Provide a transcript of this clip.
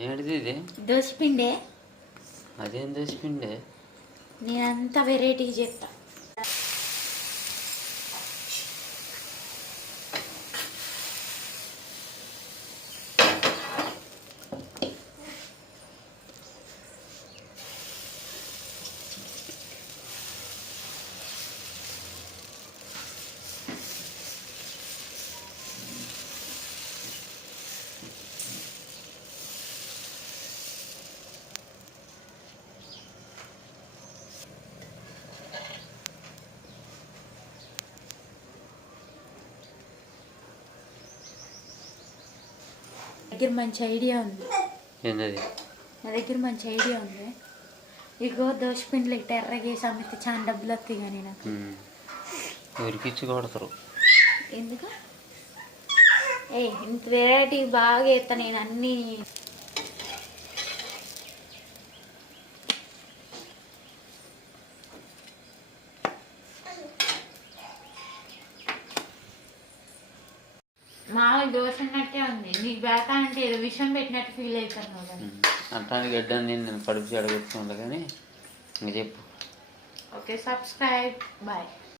ఏంటిది ఇది? దోసిపిండే అదేం దోసిపిండే నేనంతా వెరైటీ చేస్తా దగ్గర మంచి ఐడియా ఉంది. ఏంటది? నా దగ్గర మంచి ఐడియా ఉంది. ఇగో దోశపిండిలు ఇట్ట ఎర్రగేసి అమ్మితే చాలా డబ్బులు వస్తాయి కానీ నాకు. ఉరికిచ్చి కొడతారు ఎందుకు? ఏ ఇంత వెరైటీ బాగా వేస్తా నేను అన్ని. మామూలు దోశ ఉంది నీకు అంటే ఏదో విషయం పెట్టినట్టు ఫీల్ అవుతాను అంటానికి గడ్డని నేను కడుపు చెడగొట్టుకుంటా కానీ ఇంక చెప్పు. Okay subscribe bye